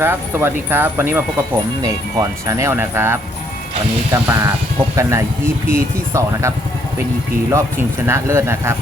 ครับ สวัสดีครับ วันนี้มาพบกับผมเนกพรชาแนลนะครับ วันนี้ก็มาพบกันใน EP ที่ 2 นะครับ เป็น EP รอบชิงชนะเลิศนะครับ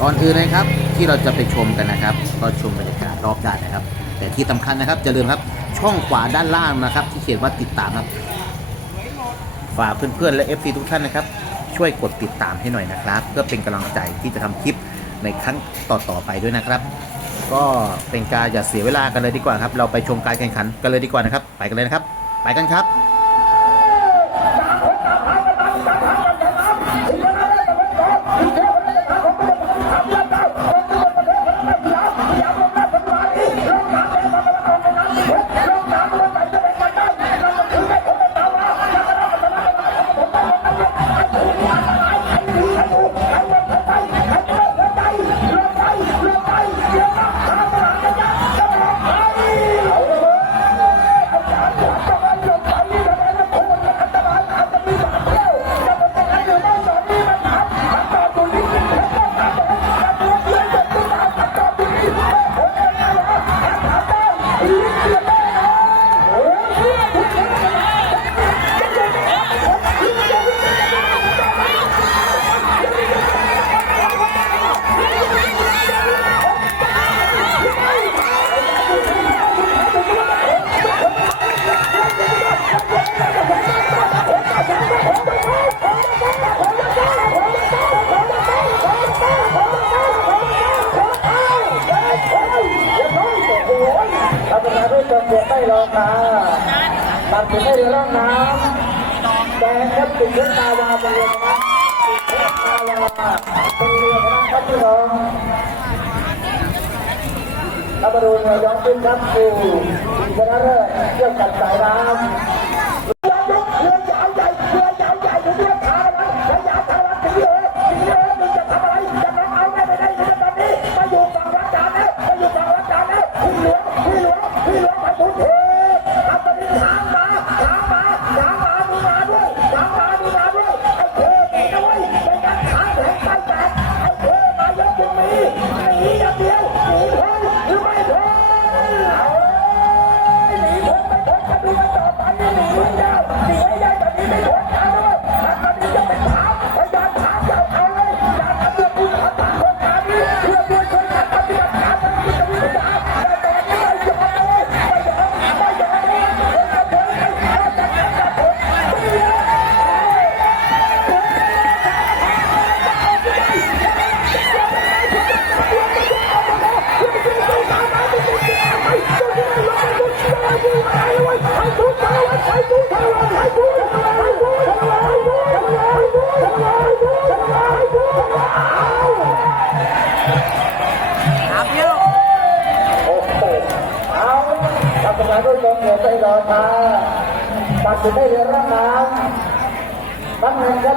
ก่อนอื่นนะครับที่เราจะไปชมกันนะครับ ก็ชมบรรยากาศรอบด้านนะครับ แต่ที่สำคัญนะครับจะลืมครับช่องขวาด้านล่างนะครับ ที่เขียนว่าติดตามครับฝากเพื่อนๆและ FC ทุกท่านนะครับ ช่วยกดติดตามให้หน่อยนะครับ เพื่อเป็นกำลังใจที่จะทำคลิปในครั้งต่อๆไปด้วยนะครับ ก็เป็นการอย่าเสียเวลากันเลยดีกว่าครับ เราไปชมการแข่งขันกันเลยดีกว่านะครับ ไปกันเลยนะครับ ไปกันครับำแดงครับติดเชื้อตาวาเป็นเรือนะครับติดเชื้อตาวาเป็นเรือนะครับพี่น้องเรามาดูเรือยองขึ้นครับคือชนะเลิศเที่ยวกับสายน้ำ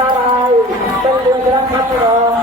จับนารายเป็นเรือชนะครับพี่น้อง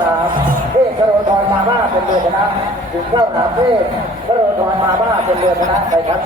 ครับ เป็นเรือคณะถึงเข้าหาเทพพระโรธรมาบ้าเป็นเรือคณะไปครับ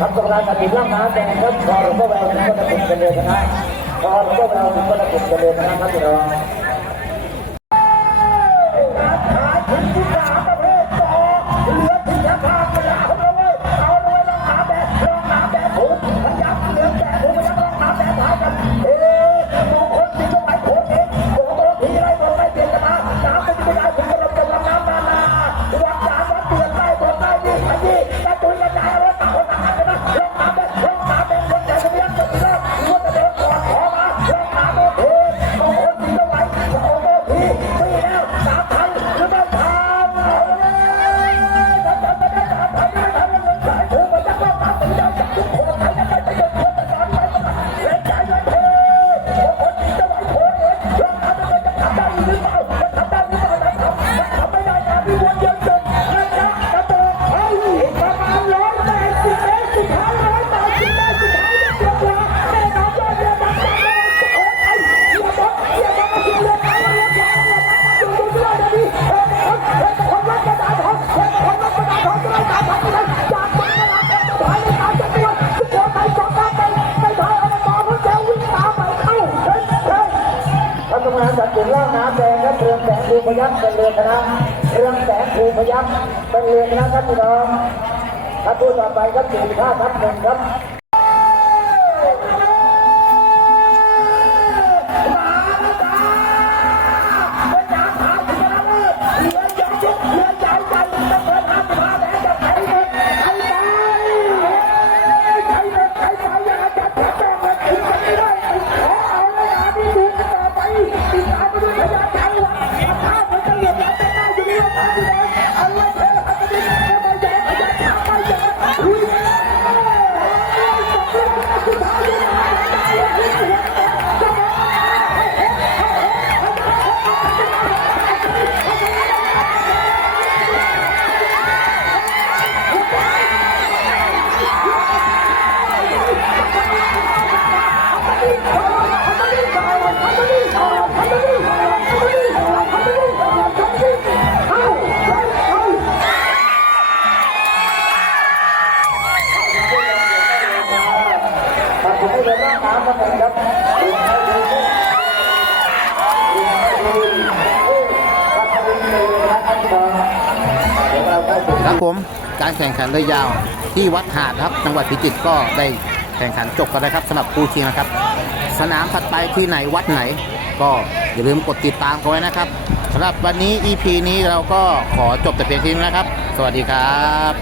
รับกำลังสติล่างนแต่ครับพอรบกวนก็จะติดกันเลยนะขอรบกวนก็จะติดกันเลยนะครับพี่น้อง ถึงล่างน้ำแดงครับเรืองแสงภูพยัคฆ์เป็นเรือนณะเรืองแสงภูพยัคฆ์เป็นเรือนณะครับพี่น้องถ้าพูดต่อไปครับสี่ห้าครับหนึ่งครับ ครับผมครัมการแข่งขันเรือยาวที่วัดหาดครับ จังหวัดพิจิตรก็ได้แข่งขันจบกันแล้วครับสำหรับคู่ชิงนะครับ สนามถัดไปที่ไหนวัดไหน ก็อย่าลืมกดติดตามกันไว้นะครับสำหรับวันนี้ EP นี้เราก็ขอจบแต่เพียงเท่านี้นะครับ สวัสดีครับ